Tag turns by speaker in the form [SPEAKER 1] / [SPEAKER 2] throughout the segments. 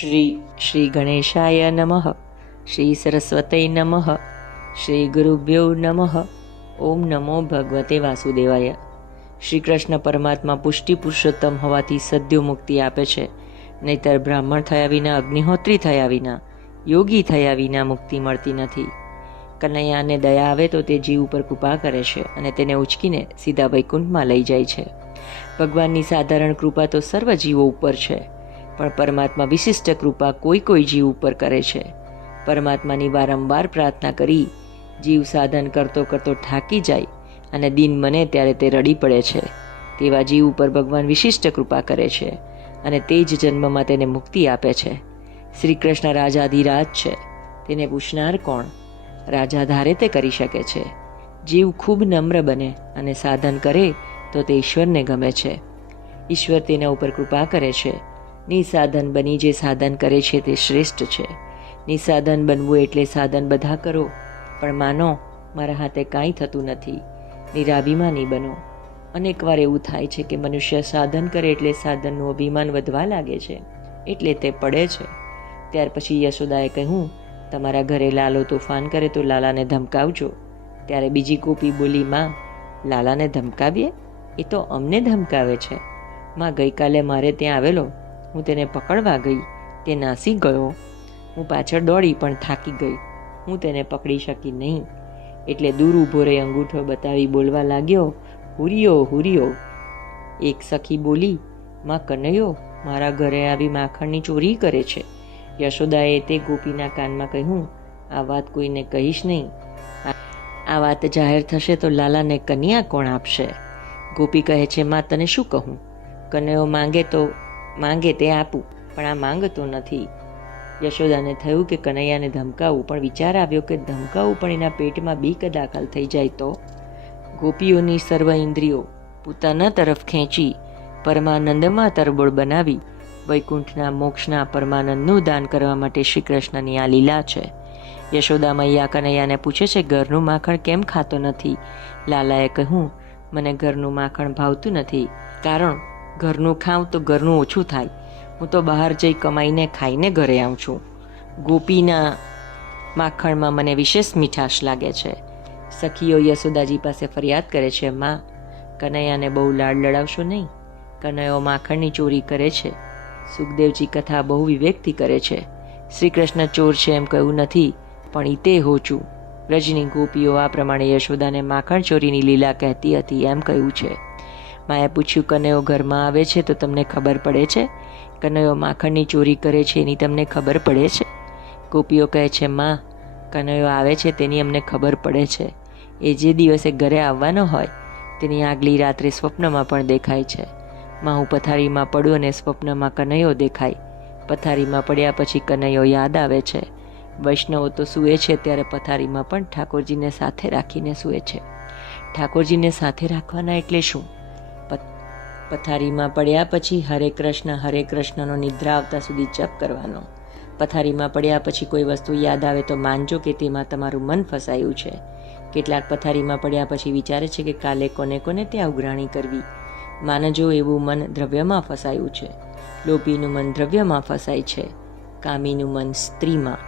[SPEAKER 1] શ્રી શ્રી ગણેશાય નમઃ શ્રી સરસ્વતય નમઃ શ્રી ગુરુભ્યો નમઃ ઓમ નમો ભગવતે વાસુદેવાય શ્રી કૃષ્ણ પરમાત્મા પુષ્ટિ પુરુષોત્તમ હોવાથી સદ્યો મુક્તિ આપે છે, નહીતર બ્રાહ્મણ થયા વિના, અગ્નિહોત્રી થયા વિના, યોગી થયા વિના મુક્તિ મળતી નથી. કનૈયાને દયા આવે તો તે જીવ ઉપર કૃપા કરે છે અને તેને ઉચકીને સીધા વૈકુંઠમાં લઈ જાય છે. ભગવાનની સાધારણ કૃપા તો સર્વ જીવો ઉપર છે. પણ પરમાત્મા વિશિષ્ટ કૃપા કોઈ કોઈ જીવ ઉપર કરે છે. પરમાત્માની વારંવાર પ્રાર્થના કરી, જીવ સાધન કરતો કરતો થાકી જાય અને દિન મને ત્યારે તે રડી પડે છે. તેવા જીવ ઉપર ભગવાન વિશિષ્ટ કૃપા કરે છે અને તે જ જન્મમાં તેને મુક્તિ આપે છે. શ્રી કૃષ્ણ રાજાધિરાજ છે. તેને પૂછનાર કોણ? રાજા ધારે તે કરી શકે છે. જીવ ખૂબ નમ્ર બને અને સાધન કરે તો તે ઈશ્વરને ગમે છે. ઈશ્વર તેના ઉપર કૃપા કરે છે નિસાધન બની જે સાધન કરે છે તે શ્રેષ્ઠ છે. નિસાધન બનવું એટલે સાધન બધા કરો, પણ માનો, મારા હાથે કાંઈ થતું નથી. નિરાભિમાની બનો. અનેકવાર એવું થાય છે કે મનુષ્ય સાધન કરે એટલે સાધનનું અભિમાન વધવા લાગે છે, એટલે તે પડે છે. ત્યાર પછી યશોદાએ કહ્યું, તમારા ઘરે લાલો તોફાન કરે તો લાલાને ધમકાવજો. ત્યારે બીજી કોપી બોલી, માં, લાલાને ધમકાવીએ? એ તો અમને ધમકાવે છે. માં, ગઈકાલે મારે ત્યાં આવેલો. હું તેને પકડવા ગઈ. તે નાસી ગયો. હું પાછળ દોડી પણ થાકી ગઈ. હું તેને પકડી શકી નહીં. એટલે દૂર ઊભો રહી અંગૂઠો બતાવી બોલવા લાગ્યો, હુરિયો હુરિયો. એક સખી બોલી, માં કનૈયો, મારા ઘરે આવી માખણની ચોરી કરે છે. યશોદાએ તે ગોપીના કાનમાં કહ્યું, આ વાત કોઈને કહીશ નહીં. આ વાત જાહેર થશે તો લાલાને કન્યા કોણ આપશે? ગોપી કહે છે, માં, તને શું કહું? કનૈયો માંગે તો માંગે તે આપું, પણ આ માંગતો નથી. યશોદાને થયું કે કનૈયાને ધમકાવું પણ વિચાર આવ્યો કે ધમકાવું પણ એના પેટમાં બીક દાખલ થઈ જાય તો? ગોપીઓની સર્વ ઇન્દ્રિયો પોતાના તરફ ખેંચી, પરમાનંદમાં તરબોળ બનાવી, વૈકુંઠના મોક્ષના પરમાનંદનું દાન કરવા માટે શ્રી કૃષ્ણની આ લીલા છે. યશોદા મૈયા કનૈયાને પૂછે છે, ઘરનું માખણ કેમ ખાતો નથી? લાલાએ કહ્યું, મને ઘરનું માખણ ભાવતું નથી, કારણ ઘરનું ખાઉં તો ઘરનું ઓછું થાય. હું તો બહાર જઈ કમાઈને ખાઈને ઘરે આવું છું. ગોપીના માખણમાં મને વિશેષ મીઠાશ લાગે છે. સખીઓ યશોદાજી પાસે ફરિયાદ કરે છે માં કનૈયાને બહુ લાડ લડાવશો નહીં. કનૈયો માખણની ચોરી કરે છે. સુખદેવજી કથા બહુ વિવેકથી કરે છે. શ્રી કૃષ્ણ ચોર છે એમ કહ્યું નથી, પણ ઈ તે હોચું રજની ગોપીઓ આ પ્રમાણે યશોદાને માખણ ચોરીની લીલા કહેતી હતી એમ કહ્યું છે. માએ પૂછ્યું, કનૈયો ઘરમાં આવે છે તો તમને ખબર પડે છે? કનૈયો માખણની ચોરી કરે છે એની તમને ખબર પડે છે? ગોપીઓ કહે છે, માં, કનૈયો આવે છે તેની અમને ખબર પડે છે. એ જે દિવસે ઘરે આવવાનો હોય, તેની આગલી રાત્રે સ્વપ્નમાં પણ દેખાય છે. માં, હું પથારીમાં પડું અને સ્વપ્નમાં કનૈયો દેખાય. પથારીમાં પડ્યા પછી કનૈયો યાદ આવે છે. વૈષ્ણવો તો સૂએ છે ત્યારે પથારીમાં પણ ઠાકોરજીને સાથે રાખીને સૂએ છે. ઠાકોરજીને સાથે રાખવાના એટલે શું? પથારીમાં પડ્યા પછી હરે કૃષ્ણ, હરે કૃષ્ણનો નિદ્રા આવતા સુધી જપ કરવાનો. પથારીમાં પડ્યા પછી કોઈ વસ્તુ યાદ આવે તો માનજો કે તેમાં તમારું મન ફસાયું છે. કેટલાક પથારીમાં પડ્યા પછી વિચારે છે કે કાલે કોને કોને ત્યાં ઉઘરાણી કરવી. માનજો એવું મન દ્રવ્યમાં ફસાયું છે. લોભીનું મન દ્રવ્યમાં ફસાય છે. કામીનું મન સ્ત્રીમાં.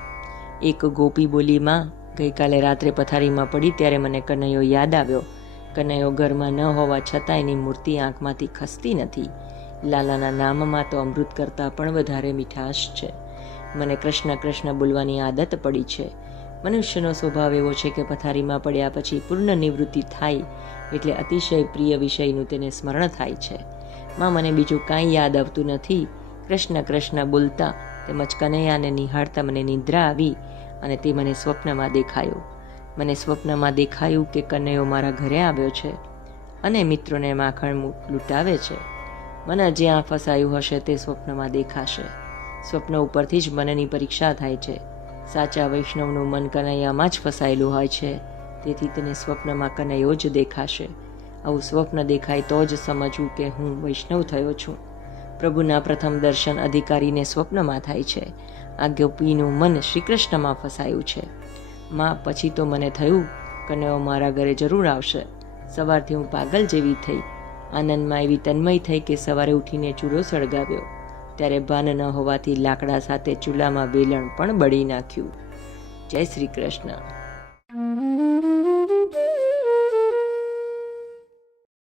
[SPEAKER 1] એક ગોપી બોલીમાં ગઈકાલે રાત્રે પથારીમાં પડી ત્યારે મને કનૈયો યાદ આવ્યો. કનૈયો ઘરમાં ન હોવા છતાં એની મૂર્તિ આંખમાંથી ખસતી નથી. લાલાના નામમાં તો અમૃત કરતાં પણ વધારે મીઠાશ છે. મને કૃષ્ણ કૃષ્ણ બોલવાની આદત પડી છે. મનુષ્યનો સ્વભાવ એવો છે કે પથારીમાં પડ્યા પછી પૂર્ણ નિવૃત્તિ થાય એટલે અતિશય પ્રિય વિષયનું તેને સ્મરણ થાય છે. માં, મને બીજું કાંઈ યાદ આવતું નથી. કૃષ્ણ કૃષ્ણ બોલતા તેમજ કનૈયાને નિહાળતા મને નિદ્રા આવી અને તે મને સ્વપ્નમાં દેખાયો. મને સ્વપ્નમાં દેખાયું કે કનૈયો મારા ઘરે આવ્યો છે અને મિત્રોને માખણ લૂંટાવે છે. મને જ્યાં ફસાયું હશે તે સ્વપ્નમાં દેખાશે. સ્વપ્ન ઉપરથી જ મનની પરીક્ષા થાય છે. સાચા વૈષ્ણવનું મન કનૈયામાં જ ફસાયેલું હોય છે. તેથી તેને સ્વપ્નમાં કનૈયો જ દેખાશે. આવું સ્વપ્ન દેખાય તો જ સમજવું કે હું વૈષ્ણવ થયો છું. પ્રભુના પ્રથમ દર્શન અધિકારીને સ્વપ્નમાં થાય છે. આ ગોપીનું મન શ્રીકૃષ્ણમાં ફસાયું છે. માં પછી તો મને થયું, કનૈયો મારા ઘરે જરૂર આવશે. સવારથી હું પાગલ જેવી થઈ. આનંદમાં એવી તન્મય થઈ કે સવારે ઉઠીને ચૂલો સળગાવ્યો. ત્યારે ભાન ન હોવાથી લાકડા સાથે ચૂલામાં વેલણ પણ બળી નાખ્યું. જય શ્રી કૃષ્ણ.